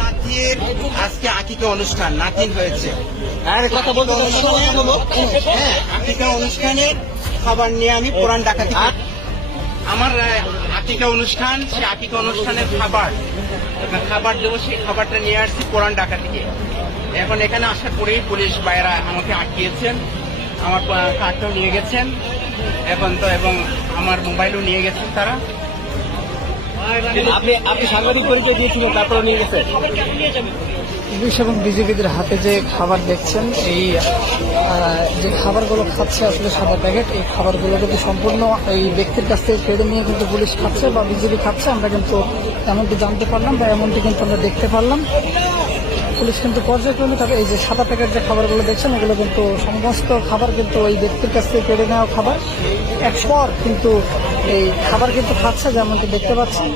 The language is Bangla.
নাতির আজকে আকিকা অনুষ্ঠান, নাতিন হয়েছে। কথা বলতে হ্যাঁ, আকিকা অনুষ্ঠানের খাবার নিয়ে আমি পুরান ডাকাতি করি। আমার আকিকা অনুষ্ঠান, সে আকিকা অনুষ্ঠানের খাবার দেবো, সেই খাবারটা নিয়ে আসছি পুরান ঢাকা থেকে। এখন এখানে আসার পরেই পুলিশ ভাইয়েরা আমাকে আটকিয়েছেন, আমার কার্ডটাও নিয়ে গেছেন এখন তো, এবং আমার মোবাইলও নিয়ে গেছেন তারা। আপনি সাংবাদিক পরিচয় দিয়েছিলেন, তারপরে নিয়ে গেছেন। পুলিশ এবং বিজেপিদের হাতে যে খাবার দেখছেন, এই যে খাবারগুলো খাচ্ছে আসলে সাদা প্যাকেট, এই খাবারগুলো কিন্তু সম্পূর্ণ এই ব্যক্তির কাছ থেকে কেড়ে নিয়ে কিন্তু পুলিশ খাচ্ছে বা বিজেপি খাচ্ছে। আমরা কিন্তু এমনটি জানতে পারলাম বা এমনটি কিন্তু আমরা দেখতে পারলাম। পুলিশ কিন্তু পর্যায়ক্রমে তাদের এই যে সাদা প্যাকেট যে খাবারগুলো দেখছেন, এগুলো কিন্তু সমস্ত খাবার কিন্তু ওই ব্যক্তির কাছ থেকে কেড়ে নেওয়া খাবার। একপর কিন্তু এই খাবার কিন্তু খাচ্ছে, যেমনটি দেখতে পাচ্ছেন।